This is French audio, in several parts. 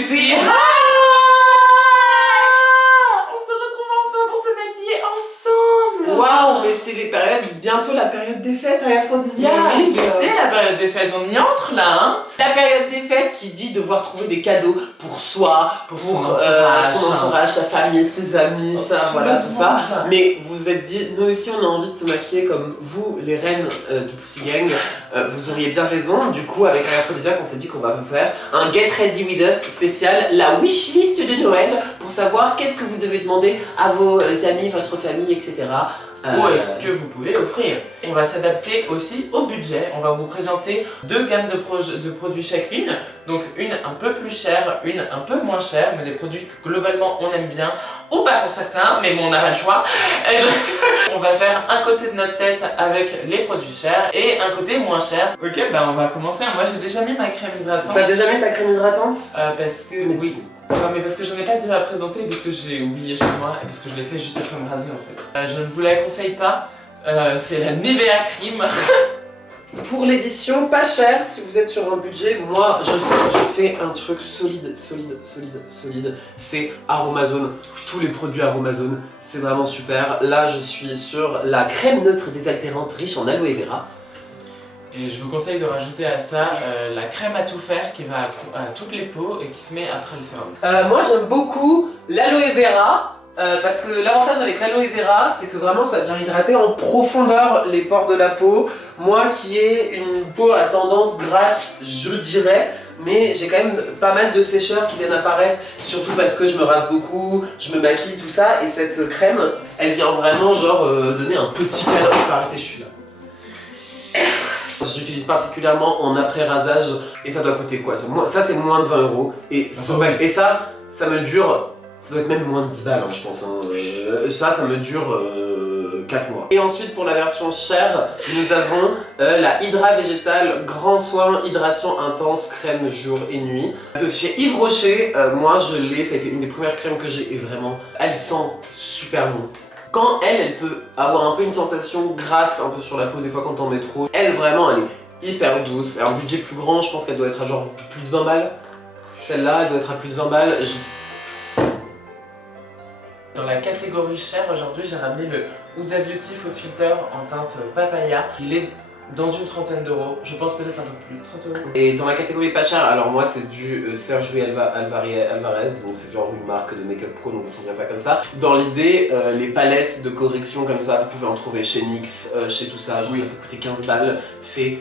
Lucie. On se retrouve enfin pour se maquiller ensemble. Waouh, mais c'est bientôt la période des fêtes, hein, Aphrodisia. Oui, c'est la période des fêtes, on y entre là, hein. La période des fêtes qui dit devoir trouver des cadeaux pour soi, pour son entourage, sa famille, ses amis, voilà, tout ça. Mais vous vous êtes dit, nous aussi on a envie de se maquiller comme vous, les reines du Pussy Gang. Vous auriez bien raison, du coup avec Aphrodisia on s'est dit qu'on va vous faire un Get Ready With Us spécial, la wishlist de Noël, pour savoir qu'est-ce que vous devez demander à vos amis, votre famille, etc. Ou est-ce que vous pouvez offrir. On va s'adapter aussi au budget. On va vous présenter deux gammes de produits chacune. Donc une un peu plus chère, une un peu moins chère, mais des produits que globalement on aime bien, ou pas pour certains, mais bon on n'a pas le choix. On va faire un côté de notre tête avec les produits chers et un côté moins cher. Ok, bah on va commencer. Moi j'ai déjà mis ma crème hydratante. T'as déjà mis ta crème hydratante? Parce que oui. Non mais parce que j'en ai pas déjà à présenter, parce que j'ai oublié chez moi et parce que je l'ai fait juste après me raser en fait. Je ne vous la conseille pas, c'est la Nivea Cream. Pour l'édition, pas cher si vous êtes sur un budget. Moi, je fais un truc solide. C'est Aromazone. Tous les produits Aromazone, c'est vraiment super. Là, je suis sur la crème neutre désaltérante riche en aloe vera. Et je vous conseille de rajouter à ça la crème à tout faire qui va à toutes les peaux et qui se met après le sérum. Moi, j'aime beaucoup l'aloe vera. Parce que l'avantage avec l'aloe vera, c'est que vraiment ça vient hydrater en profondeur les pores de la peau. Moi qui ai une peau à tendance grasse, je dirais, mais j'ai quand même pas mal de sécheurs qui viennent apparaître, surtout parce que je me rase beaucoup, je me maquille, tout ça, et cette crème, elle vient vraiment genre donner un petit câlin. Arrêtez, je suis là. J'utilise particulièrement en après-rasage, et ça doit coûter quoi? Ça c'est moins de 20 €, et ça me dure. Ça doit être même moins de 10 balles, hein, je pense. Hein. Ça me dure 4 mois. Et ensuite, pour la version chère, nous avons la Hydra Végétale Grand Soin Hydration Intense Crème Jour et Nuit. De chez Yves Rocher, moi je l'ai, ça a été une des premières crèmes que j'ai, et vraiment, elle sent super bon. Quand elle peut avoir un peu une sensation grasse un peu sur la peau, des fois quand on met trop. Elle, vraiment, elle est hyper douce. Un budget plus grand, je pense qu'elle doit être à genre plus de 20 balles. Celle-là, elle doit être à plus de 20 balles. Dans la catégorie chère, aujourd'hui j'ai ramené le Huda Beauty Faux Filter en teinte papaya. Il est dans une trentaine d'euros, je pense peut-être un peu plus, 30 €. Et dans la catégorie pas chère, alors moi c'est du Sergio Alvarez, donc c'est genre une marque de make-up pro, donc vous ne trouverez pas comme ça. Dans l'idée, les palettes de correction comme ça, vous pouvez en trouver chez NYX, chez tout ça, genre ça peut coûter 15 balles. C'est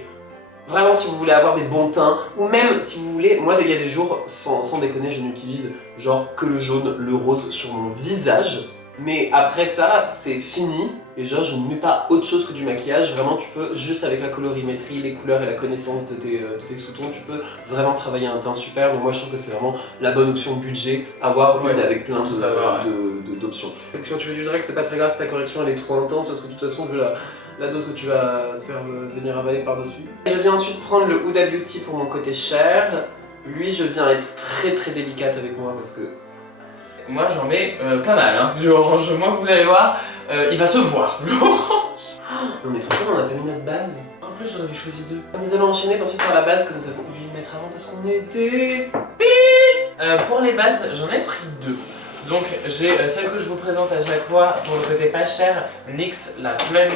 vraiment si vous voulez avoir des bons teints, ou même si vous voulez, moi il y a des jours, sans déconner, je n'utilise genre que le jaune, le rose sur mon visage. Mais après ça, c'est fini, et genre je ne mets pas autre chose que du maquillage. Vraiment tu peux, juste avec la colorimétrie, les couleurs et la connaissance de tes sous-tons, tu peux vraiment travailler un teint super. Donc moi je trouve que c'est vraiment la bonne option budget, avoir une avec plein d'options. Quand tu fais du drag, c'est pas très grave si ta correction elle est trop intense, parce que de toute façon vu la dose que tu vas te faire venir avaler par-dessus. Je viens ensuite prendre le Huda Beauty pour mon côté cher. Lui, je viens être très délicate avec moi parce que... Moi j'en mets pas mal, hein, du orange. Moi vous allez voir, il va se voir, l'orange. Non mais trop bien, on a pas mis notre base. En plus j'en avais choisi deux. Nous allons enchaîner ensuite par la base que nous avons oublié de mettre avant parce qu'on était... Pour les bases, j'en ai pris deux. Donc j'ai celle que je vous présente à chaque fois pour le côté pas cher, NYX, la Plum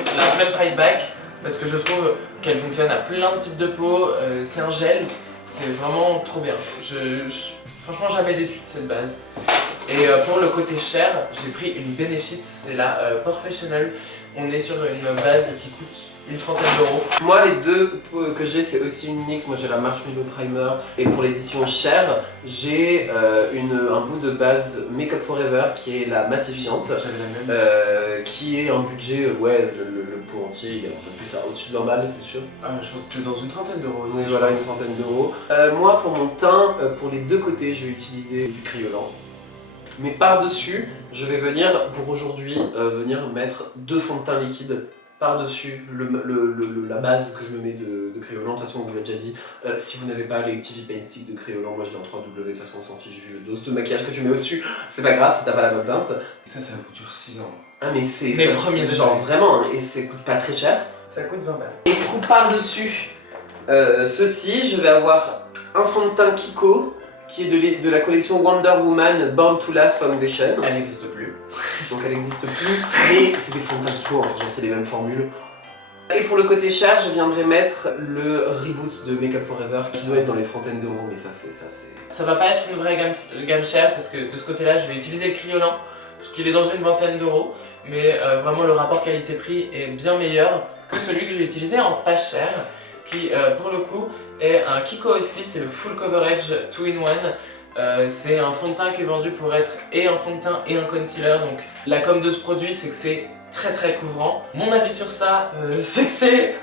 Pride Back, parce que je trouve qu'elle fonctionne à plein de types de peau, c'est un gel, c'est vraiment trop bien. Franchement jamais déçu de cette base. Et pour le côté cher, j'ai pris une Benefit, c'est la Professional. On est sur une base qui coûte une trentaine d'euros. Moi les deux que j'ai c'est aussi une NYX, moi j'ai la Marshmallow Primer. Et pour l'édition chère, j'ai un bout de base Make Up Forever qui est la matifiante. J'avais la même. Qui est un budget, ouais, le pot entier il est un peu plus au-dessus de 20 balles c'est sûr. Ah, je pense que tu es dans une trentaine d'euros aussi. Oui, voilà, une centaine d'euros. Moi pour mon teint, pour les deux côtés, je vais utiliser du criolant. Mais par-dessus, je vais venir, pour aujourd'hui, venir mettre deux fonds de teint liquides par-dessus la base que je me mets de criolant. De toute façon, on vous l'a déjà dit, si vous n'avez pas les TV Paint Stick de criolant, moi je l'ai en 3W, de toute façon on s'en fiche du dose de maquillage que tu mets au-dessus. C'est pas grave si t'as pas la bonne teinte. Ça vous dure 6 ans. Ah mais c'est... Mes premiers genre vraiment, hein, et ça coûte pas très cher. Ça coûte 20 balles. Et du coup, par-dessus ceci, je vais avoir un fond de teint Kiko, qui est de la collection Wonder Woman Born to Last Foundation. Elle n'existe plus. Donc elle n'existe plus, mais c'est des fonds de teint Kiko, enfin, genre c'est les mêmes formules. Et pour le côté cher, je viendrai mettre le reboot de Make Up For Ever qui doit être dans les trentaines d'euros, mais ça c'est... Ça va pas être une vraie gamme chère parce que de ce côté-là, je vais utiliser le criolant, qu'il est dans une vingtaine d'euros, mais vraiment le rapport qualité-prix est bien meilleur que celui que j'ai utilisé en pas cher, qui pour le coup est un Kiko aussi, c'est le Full Coverage 2-in-1. C'est un fond de teint qui est vendu pour être et un fond de teint et un concealer, donc la com de ce produit c'est que c'est très couvrant. Mon avis sur ça, c'est que c'est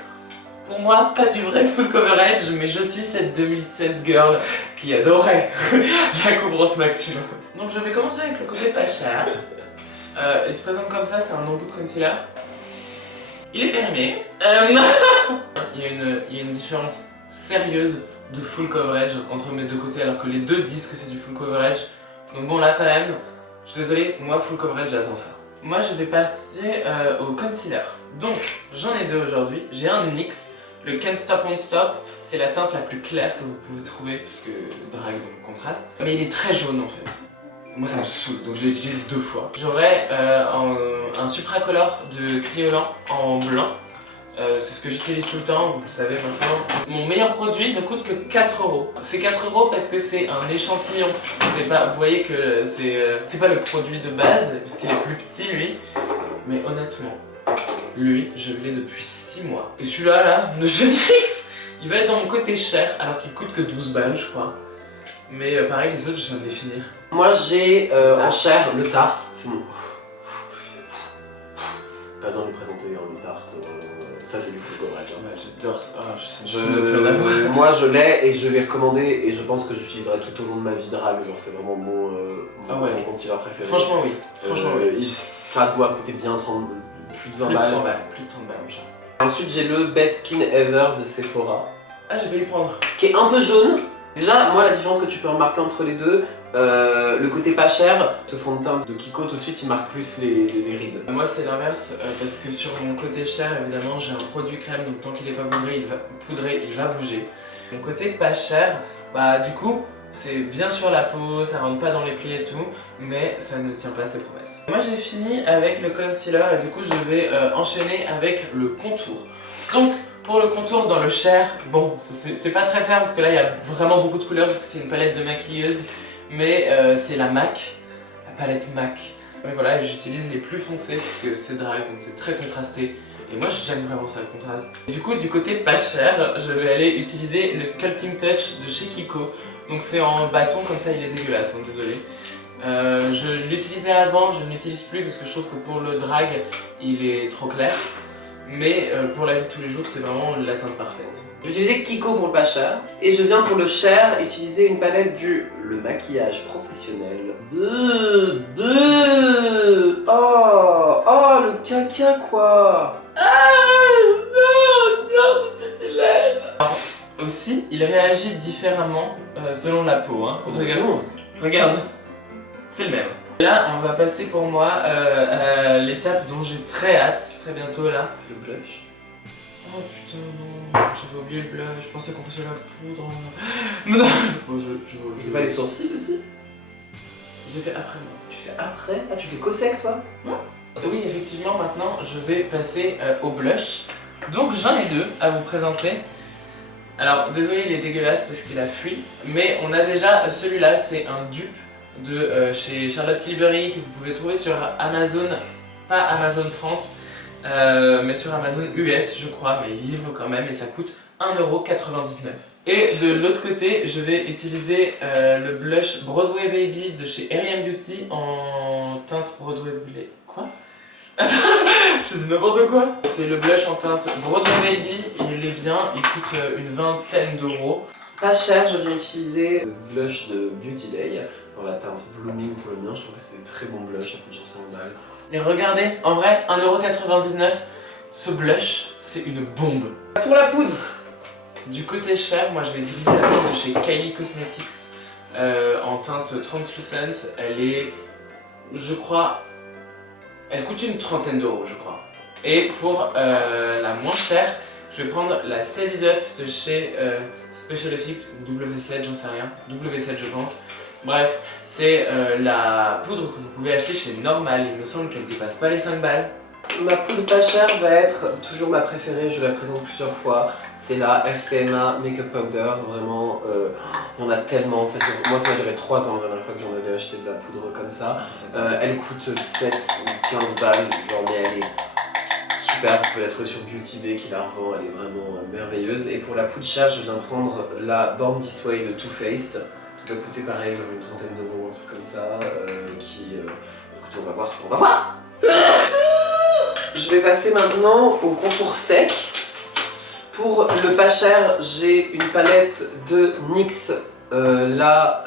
pour moi pas du vrai full coverage, mais je suis cette 2016 girl qui adorait la couvrance maximum. Donc je vais commencer avec le côté pas cher. Il se présente comme ça, c'est un embout de concealer. Il est périmé. Il y a une différence sérieuse de full coverage entre mes deux côtés alors que les deux disent que c'est du full coverage. Donc bon là quand même, je suis désolé, moi full coverage j'attends ça. Moi je vais passer au concealer. Donc j'en ai deux aujourd'hui. J'ai un NYX, le Can't Stop Won't Stop. C'est la teinte la plus claire que vous pouvez trouver puisque drague donc contraste. Mais il est très jaune en fait. Moi ça me saoule donc je l'ai utilisé deux fois. J'aurai un Supracolor de Criolan en blanc. C'est ce que j'utilise tout le temps, vous le savez maintenant. Mon meilleur produit ne coûte que 4 euros. C'est 4 euros parce que c'est un échantillon. C'est pas, vous voyez que c'est pas le produit de base, parce qu'il est plus petit lui. Mais honnêtement, lui, je l'ai depuis 6 mois. Et celui-là, là, de chez NYX, il va être dans mon côté cher, alors qu'il coûte que 12 balles, je crois. Mais pareil, les autres, je viens de les finir. Moi j'ai en cher le Tarte, c'est bon. Pas besoin de le présenter, hein, le Tarte. Ça c'est du full coverage. Ouais, j'adore ça. Oh, je moi je l'ai et je l'ai recommandé et je pense que j'utiliserai tout au long de ma vie drague. Genre c'est vraiment mon concealer préféré. Franchement oui. Franchement oui. Ça doit coûter bien 30, plus de 20 balles. Plus de 30 balles mon chat. Ensuite j'ai le Best Skin Ever de Sephora. Ah je vais y prendre. Qui est un peu jaune. Déjà moi la différence que tu peux remarquer entre les deux, le côté pas cher, ce fond de teint de Kiko tout de suite il marque plus les rides. Moi c'est l'inverse parce que sur mon côté cher évidemment j'ai un produit crème donc tant qu'il est pas poudré il va bouger. Mon côté pas cher, bah du coup c'est bien sur la peau, ça rentre pas dans les plis et tout, mais ça ne tient pas ses promesses. Moi j'ai fini avec le concealer et du coup je vais enchaîner avec le contour. Donc pour le contour dans le cher, bon c'est pas très clair parce que là il y a vraiment beaucoup de couleurs parce que c'est une palette de maquilleuse. Mais c'est la MAC, la palette MAC. Mais voilà, j'utilise les plus foncés parce que c'est drague, donc c'est très contrasté. Et moi j'aime vraiment ça, le contraste. Et du coup, du côté pas cher, je vais aller utiliser le Sculpting Touch de chez Kiko. Donc c'est en bâton, comme ça il est dégueulasse, hein, désolé. Je l'utilisais avant, je ne l'utilise plus parce que je trouve que pour le drague, il est trop clair. Mais pour la vie de tous les jours, c'est vraiment la teinte parfaite. J'ai utilisé Kiko pour le pas cher et je viens pour le cher utiliser une palette du Le Maquillage Professionnel. Oh le caca quoi. Non, je suis si laide. Aussi, il réagit différemment selon la peau. Hein. Regarde, c'est le même. Là, on va passer pour moi à l'étape dont j'ai très hâte, très bientôt là. C'est le blush. Oh putain non, j'avais oublié le blush, je pensais qu'on faisait la poudre. Non. Je fais pas les sourcils aussi. J'ai fait après moi. Tu fais après? Ah tu fais co-sec toi? Ouais. Oui effectivement maintenant je vais passer au blush. Donc j'en ai deux à vous présenter. Alors désolé il est dégueulasse parce qu'il a fui, mais on a déjà celui-là, c'est un dupe de chez Charlotte Tilbury que vous pouvez trouver sur Amazon, pas Amazon France, mais sur Amazon US je crois, mais il livre quand même et ça coûte 1,99€. Et de l'autre côté, je vais utiliser le blush Broadway Baby de chez Ariane Beauty en teinte Broadway Blé. Quoi? Je dis n'importe quoi. C'est le blush en teinte Broadway Baby, il est bien, il coûte une vingtaine d'euros. Pas cher, je viens utiliser le blush de Beauty Day dans la teinte Blooming pour le mien. Je trouve que c'est des très bons blushs, ça coûte genre 5 balles. Et regardez, en vrai, 1,99€, ce blush, c'est une bombe. Pour la poudre. Du côté cher, moi je vais utiliser la poudre de chez Kylie Cosmetics en teinte Translucent. Elle est, je crois, elle coûte une trentaine d'euros, je crois. Et pour la moins chère, je vais prendre la Set It Up de chez Special FX ou W7, j'en sais rien, W7 je pense. Bref, c'est la poudre que vous pouvez acheter chez Normal, il me semble qu'elle dépasse pas les 5 balles. Ma poudre pas chère va être toujours ma préférée, je la présente plusieurs fois. C'est la RCMA Makeup Powder, vraiment, il y en a tellement. Moi ça durait 3 ans la dernière fois que j'en avais acheté de la poudre comme ça. Elle coûte 7 ou 15 balles, genre, mais elle est super, vous pouvez la trouver sur Beauty Bay qui la revend, elle est vraiment merveilleuse. Et pour la poudre chère, je viens prendre la Born This Way de Too Faced. Tout va coûter pareil, genre une trentaine d'euros, un truc comme ça, écoutez, on va voir, Je vais passer maintenant au contour sec. Pour le pas cher, j'ai une palette de NYX, la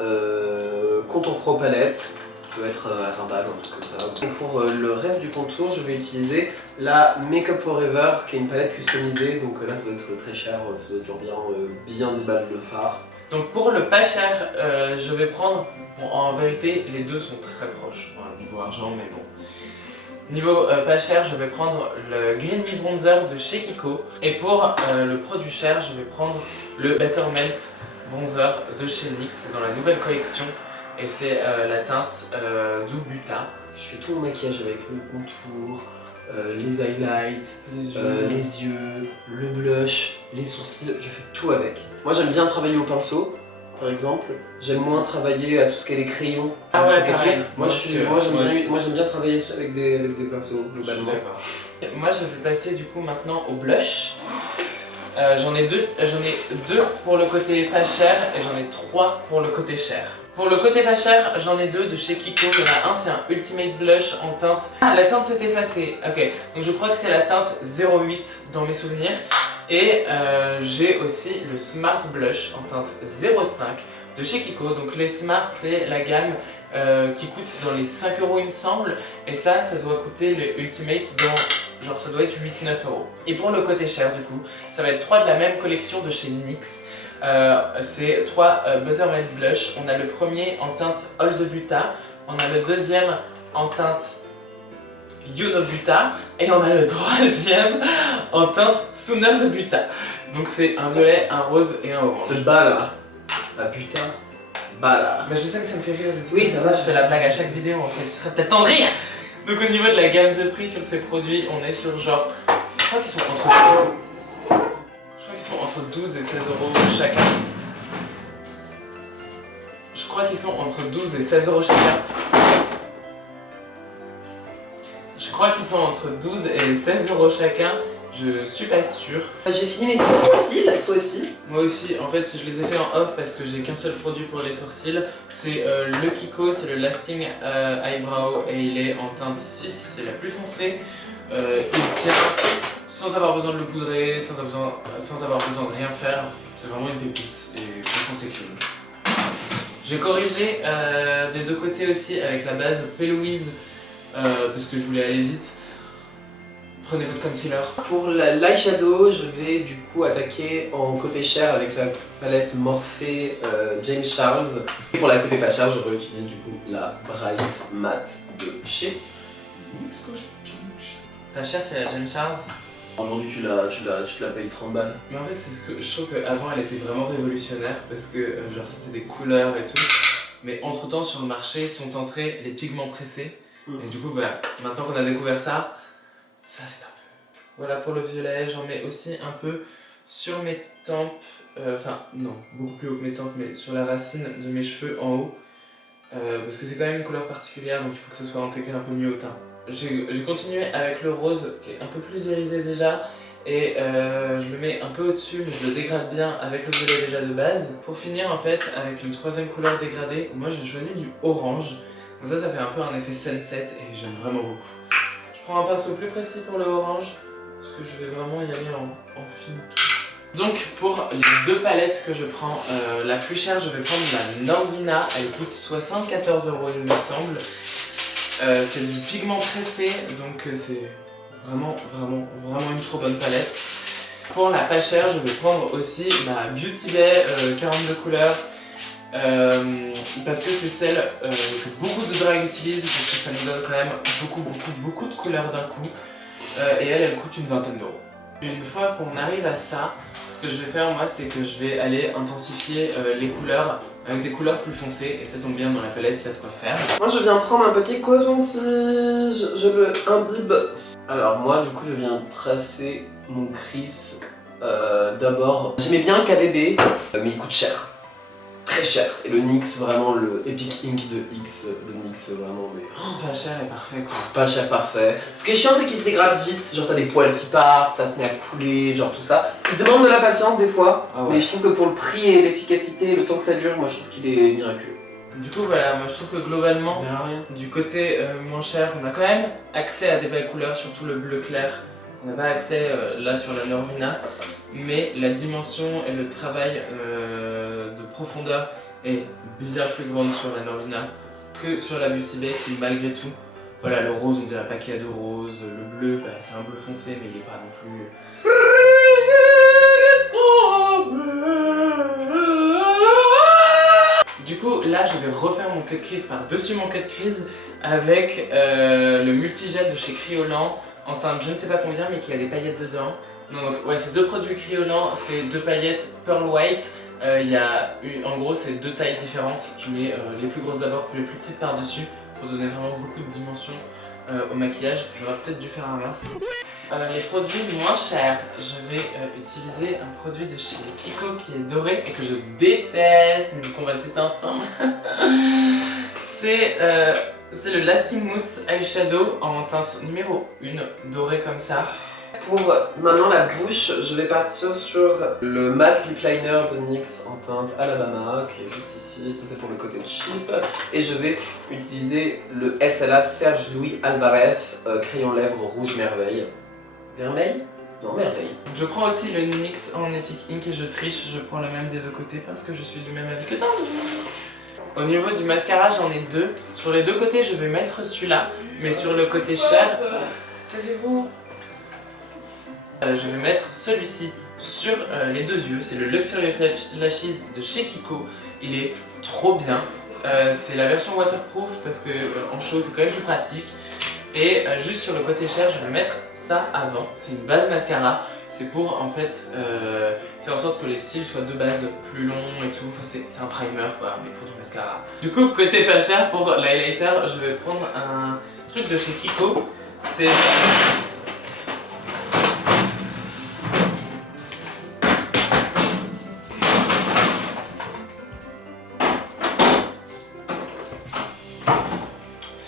Contour Pro palette, qui peut être à 20 balles, un truc comme ça. Et pour le reste du contour, je vais utiliser la Makeup Forever, qui est une palette customisée, donc là ça doit être très cher, ça doit être genre bien 10 balles le fard. Donc pour le pas cher, je vais prendre, bon, en vérité les deux sont très proches, voilà, niveau argent mais bon. Niveau pas cher, je vais prendre le Green Me Bronzer de chez Kiko. Et pour le produit cher, je vais prendre le Better Melt Bronzer de chez NYX, c'est dans la nouvelle collection. Et c'est la teinte Doux Buta. Je fais tout mon maquillage avec le contour, les highlights, les yeux, le blush, les sourcils, je fais tout avec. Moi j'aime bien travailler au pinceau, par exemple. J'aime moins travailler à tout ce qui est les crayons. Ah ouais, pareil. Moi j'aime bien travailler avec des pinceaux, globalement. D'accord. Moi je vais passer du coup maintenant au blush. J'en ai deux pour le côté pas cher et j'en ai 3 pour le côté cher. Pour le côté pas cher, j'en ai 2 de chez Kiko. Il y en a un, c'est un Ultimate Blush en teinte... Ah, la teinte s'est effacée. Ok, donc je crois que c'est la teinte 08 dans mes souvenirs. Et j'ai aussi le Smart Blush en teinte 05 de chez Kiko. Donc les Smart, c'est la gamme qui coûte dans les 5 € il me semble. Et ça doit coûter le Ultimate dans... genre ça doit être 8-9 €. Et pour le côté cher du coup, ça va être 3 de la même collection de chez NYX. C'est 3 Buttermilk Blush. On a le premier en teinte All the Buta, on a le deuxième en teinte You Know Buta et on a le troisième en teinte Sooner the Buta. Donc c'est un violet, un rose et un orange. Ce bas là, la Buta, bas là. Bah je sais que ça me fait rire. Oui, ça va. Je fais la blague à chaque vidéo en fait, il serait peut-être temps de rire. Donc au niveau de la gamme de prix sur ces produits, on est sur genre... Je crois qu'ils sont entre 12 et 16 € chacun. Je crois qu'ils sont entre 12 et 16 € chacun. Je crois qu'ils sont entre 12 et 16 € chacun. Je suis pas sûre. J'ai fini mes sourcils, toi aussi. Moi aussi, en fait, je les ai fait en off parce que j'ai qu'un seul produit pour les sourcils. C'est le Kiko, c'est le Lasting Eyebrow et il est en teinte 6, c'est la plus foncée. Il tient sans avoir besoin de le poudrer, sans avoir besoin de rien faire. C'est vraiment une pépite et franchement c'est cool. J'ai corrigé des deux côtés aussi avec la base P. Louise parce que je voulais aller vite. Prenez votre concealer. Pour l'eyeshadow, je vais du coup attaquer en côté cher avec la palette Morphe James Charles. Et pour la côté pas cher, je réutilise du coup la Bright Matte de chez Ta chère c'est la James Charles. Aujourd'hui tu te la payes 30 balles. Mais en fait c'est ce que je trouve qu'avant elle était vraiment révolutionnaire parce que genre c'était des couleurs et tout. Mais entre temps sur le marché sont entrés les pigments pressés. Et du coup bah, maintenant qu'on a découvert ça c'est un peu... Voilà pour le violet, j'en mets aussi un peu sur mes tempes. Enfin non, beaucoup plus haut que mes tempes, mais sur la racine de mes cheveux en haut. Parce que c'est quand même une couleur particulière donc il faut que ça soit intégré un peu mieux au teint. J'ai continué avec le rose qui est un peu plus irisé déjà et je le mets un peu au-dessus mais je le dégrade bien avec le violet déjà de base. Pour finir en fait avec une troisième couleur dégradée, moi j'ai choisi du orange. Donc ça fait un peu un effet sunset et j'aime vraiment beaucoup. Je prends un pinceau plus précis pour le orange parce que je vais vraiment y aller en fine touche. Donc pour les deux palettes que je prends, la plus chère je vais prendre la Norvina, elle coûte 74 € il me semble. C'est du pigment pressé, donc c'est vraiment une trop bonne palette. Pour la pas chère, je vais prendre aussi ma Beauty Bay 42 couleurs. Parce que c'est celle que beaucoup de drags utilisent, parce que ça nous donne quand même beaucoup de couleurs d'un coup. Et elle coûte une vingtaine d'euros. Une fois qu'on arrive à ça, ce que je vais faire moi, c'est que je vais aller intensifier les couleurs avec des couleurs plus foncées, et ça tombe bien, dans la palette, il y a de quoi faire. Moi je viens prendre un petit coton-tige, je le imbibe. Alors moi du coup je viens tracer mon crease d'abord. J'aimais bien le KDB, mais il coûte cher. Très cher. Et le NYX, vraiment le Epic Ink de NYX, vraiment, mais... Pas cher et parfait quoi. Pas cher, parfait. Ce qui est chiant, c'est qu'il se dégrade vite. Genre, t'as des poils qui partent, ça se met à couler, genre tout ça. Il demande de la patience des fois, mais je trouve que pour le prix et l'efficacité, le temps que ça dure, moi je trouve qu'il est miraculeux. Du coup voilà, moi je trouve que globalement, du côté moins cher, on a quand même accès à des belles couleurs, surtout le bleu clair. On n'a pas accès là sur la Norvina, mais la dimension et le travail de profondeur est bien plus grande sur la Norvina que sur la Beauty Bay, qui malgré tout, voilà, le rose on dirait pas qu'il y a de rose, le bleu bah, c'est un bleu foncé mais il est pas non plus... Du coup là je vais refaire mon cut crease par-dessus mon cut crease avec le multigel de chez Kryolan en teinte je ne sais pas combien mais qui a des paillettes dedans. Non, donc ouais, c'est deux produits Kryolan, c'est deux paillettes Pearl White. En gros c'est deux tailles différentes. Je mets les plus grosses d'abord puis les plus petites par-dessus pour donner vraiment beaucoup de dimension au maquillage. J'aurais peut-être dû faire l'inverse. Les produits moins chers, je vais utiliser un produit de chez Kiko qui est doré et que je déteste, mais du coup on va le tester ensemble. C'est le Lasting Mousse Eyeshadow en teinte numéro 1, doré comme ça. Pour maintenant la bouche, je vais partir sur le matte lip liner de NYX en teinte Alabama, qui est juste ici, ça c'est pour le côté cheap. Et je vais utiliser le SLA Serge Louis Alvarez crayon lèvres rouge merveille. Merveille? Non, merveille. Je prends aussi le NYX en Epic Ink et je triche, je prends le même des deux côtés parce que je suis du même avis que toi. Au niveau du mascara, j'en ai deux. Sur les deux côtés, je vais mettre celui-là, mais sur le côté cher, taisez-vous. Je vais mettre celui-ci sur les deux yeux. C'est le Luxurious Lashes de chez Kiko. Il est trop bien. C'est la version waterproof parce que en chaud c'est quand même plus pratique. Et juste sur le côté cher, je vais mettre ça avant. C'est une base mascara. C'est pour en fait faire en sorte que les cils soient de base plus longs et tout. Enfin, c'est un primer quoi, mais pour du mascara. Du coup, côté pas cher pour l'highlighter, je vais prendre un truc de chez Kiko. C'est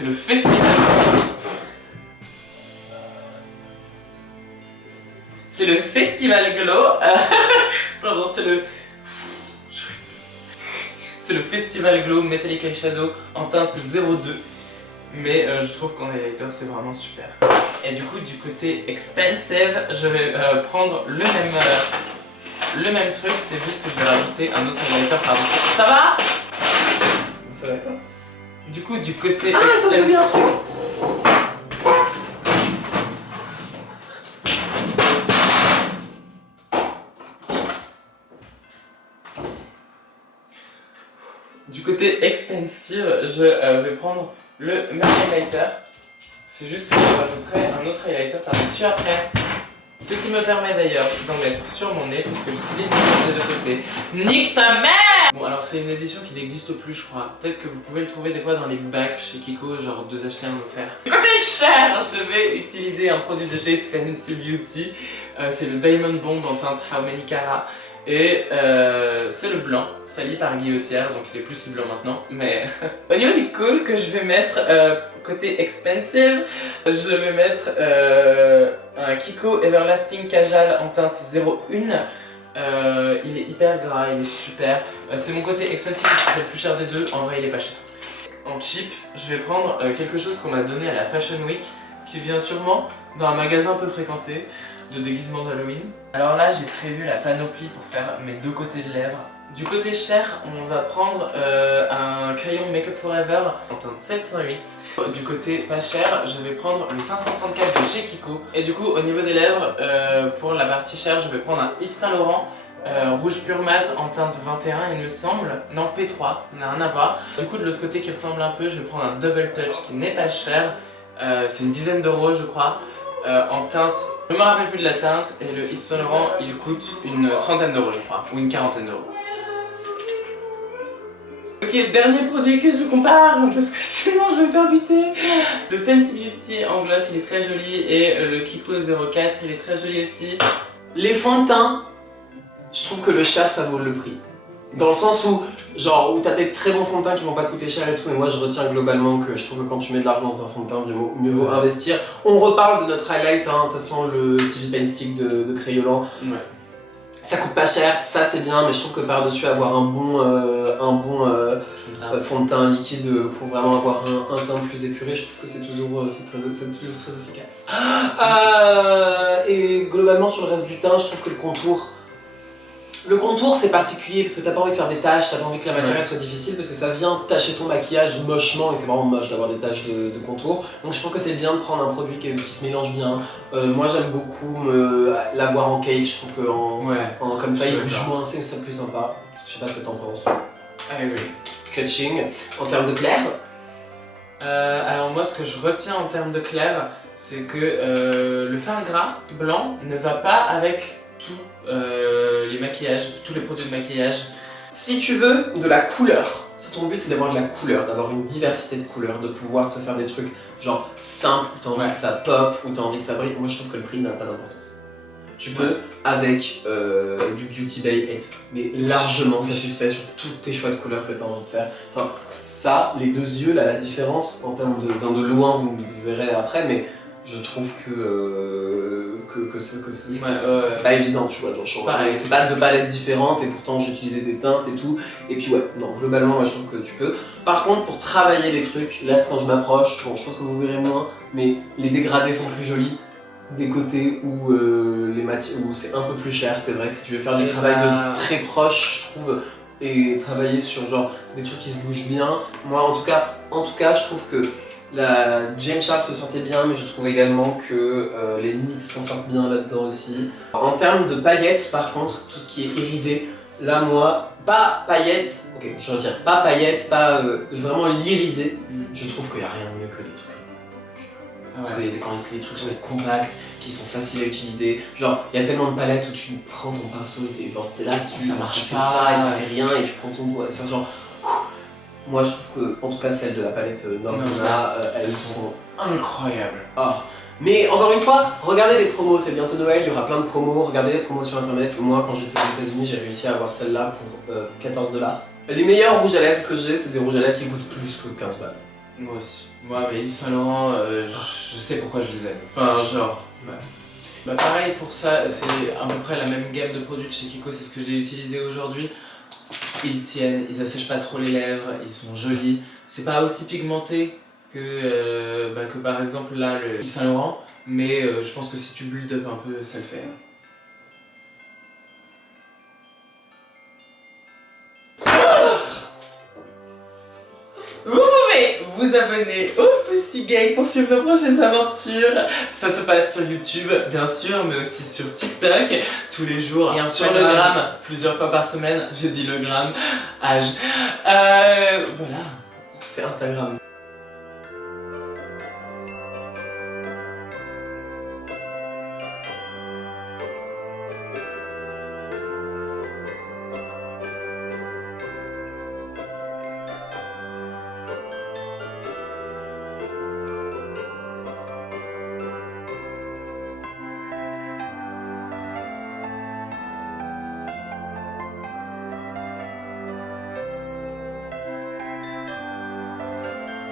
le Festival. C'est le Festival Glow. Pardon, c'est le Festival Glow Metallic Eyeshadow en teinte 02. Mais je trouve qu'en highlighter c'est vraiment super. Et du coup, du côté expensive, je vais prendre le même truc, c'est juste que je vais rajouter un autre highlighter par-dessus. Ça va? Ça va et toi? Du coup, du côté ça j'ai bien un truc. Du côté expensive, je vais prendre le même highlighter. C'est juste que je rajouterai un autre highlighter par-dessus après. Ce qui me permet d'ailleurs d'en mettre sur mon nez parce que j'utilise les deux côtés. Nique ta mère! Bon alors c'est une édition qui n'existe plus je crois. Peut-être que vous pouvez le trouver des fois dans les bacs chez Kiko, genre 2 achetés 1 offert. Côté cher, je vais utiliser un produit de chez Fenty Beauty. C'est le Diamond Bomb en teinte How Many Cara. Et c'est le blanc, sali par Guillotière, donc il est plus si blanc maintenant. Mais au niveau du cool que je vais mettre côté expensive, je vais mettre un Kiko Everlasting Kajal en teinte 01. Il est hyper gras, il est super. C'est mon côté expensive parce que c'est le plus cher des deux, en vrai il est pas cher. En cheap, je vais prendre quelque chose qu'on m'a donné à la Fashion Week, qui vient sûrement dans un magasin un peu fréquenté de déguisement d'Halloween. Alors là j'ai prévu la panoplie pour faire mes deux côtés de lèvres. Du côté cher, on va prendre un crayon Make Up Forever en teinte 708. Du côté pas cher, je vais prendre le 534 de chez Kiko. Et du coup au niveau des lèvres, pour la partie chère, je vais prendre un Yves Saint Laurent rouge pur mat en teinte 21 il me semble. Non, P3, on n'a rien à voir. Du coup de l'autre côté qui ressemble un peu, je vais prendre un Double Touch qui n'est pas cher. C'est une dizaine d'euros je crois. en teinte. Je me rappelle plus de la teinte et le Yves Saint Laurent il coûte une 30aine d'euros je crois, ou une 40aine d'euros. Ok, dernier produit que je compare parce que sinon je vais me faire buter. Le Fenty Beauty en gloss il est très joli et le Kiko 04 il est très joli aussi. Les fonds de teint, je trouve que le cher ça vaut le prix. Dans le sens où, genre, où t'as des très bons fonds de teint qui vont pas te coûter cher et tout, mais moi je retiens globalement que je trouve que quand tu mets de l'argent dans un fond de teint, mieux vaut investir. On reparle de notre highlight, hein, de toute façon le TV Pen Stick de Crayolan. Ouais. Ça coûte pas cher, ça c'est bien, mais je trouve que par-dessus avoir un bon fond de teint liquide pour vraiment avoir un teint plus épuré, je trouve que c'est toujours très efficace. Et globalement sur le reste du teint, je trouve que le contour c'est particulier parce que t'as pas envie de faire des taches, t'as pas envie que la matière soit difficile parce que ça vient tacher ton maquillage mochement et c'est vraiment moche d'avoir des taches de contour. Donc je trouve que c'est bien de prendre un produit qui se mélange bien. Moi j'aime beaucoup l'avoir en cake, je trouve que comme ça il bouge moins, c'est plus sympa. Je sais pas ce que t'en penses. Ah oui. Clutching. En termes de clair, alors moi ce que je retiens en termes de clair, c'est que le fard gras blanc ne va pas avec tous les maquillages, tous les produits de maquillage. si tu veux de la couleur, si ton but c'est d'avoir de la couleur, d'avoir une diversité de couleurs, de pouvoir te faire des trucs genre simples où t'as envie que ça pop, où t'as envie que ça brille, moi je trouve que le prix n'a pas d'importance. Tu peux, avec du Beauty Bay, être mais largement satisfait sur tous tes choix de couleurs que tu as envie de faire. Enfin, ça, les deux yeux, là, la différence en termes de loin, vous verrez après, mais je trouve que c'est pas évident, tu vois, dans le champ. C'est pas deux palettes différentes et pourtant j'ai utilisé des teintes et tout. Et puis ouais, non, globalement, moi je trouve que tu peux. Par contre, pour travailler les trucs, là, c'est quand je m'approche, bon, je pense que vous verrez moins, mais les dégradés sont plus jolis. Des côtés où où c'est un peu plus cher, c'est vrai que si tu veux faire du travail de très proche, je trouve, et travailler sur genre des trucs qui se bougent bien, moi en tout cas je trouve que la James Charles se sentait bien, mais je trouve également que les NYX s'en sortent bien là-dedans aussi. En termes de paillettes par contre, tout ce qui est irisé, là moi, pas paillettes, ok je retire, pas paillettes, pas vraiment l'irisé, je trouve qu'il n'y a rien de mieux que les trucs. Parce que quand les trucs sont compacts, qui sont faciles à utiliser, genre il y a tellement de palettes où tu prends ton pinceau et t'es là dessus, ça marche pas et ça fait rien et tu prends ton doigt, c'est genre... Moi je trouve que, en tout cas celles de la palette Nordina, elles sont incroyables. Mais encore une fois, regardez les promos, c'est bientôt Noël, il y aura plein de promos, regardez les promos sur internet. Moi quand j'étais aux États-Unis j'ai réussi à avoir celle-là pour 14 $. Les meilleurs rouges à lèvres que j'ai, c'est des rouges à lèvres qui coûtent plus que 15 balles. Moi aussi. Moi, mais Yves Saint Laurent, je sais pourquoi je les aime. Enfin, genre. Bah, pareil pour ça, c'est à peu près la même gamme de produits de chez Kiko, c'est ce que j'ai utilisé aujourd'hui. Ils tiennent, ils assèchent pas trop les lèvres, ils sont jolis. C'est pas aussi pigmenté que par exemple là, le Yves Saint Laurent, mais je pense que si tu build up un peu, ça le fait. Vous abonner au Pussy Gang pour suivre nos prochaines aventures. Ça se passe sur YouTube, bien sûr, mais aussi sur TikTok, tous les jours, et sur le gramme, plusieurs fois par semaine. Je dis le gramme, âge. Voilà. C'est Instagram.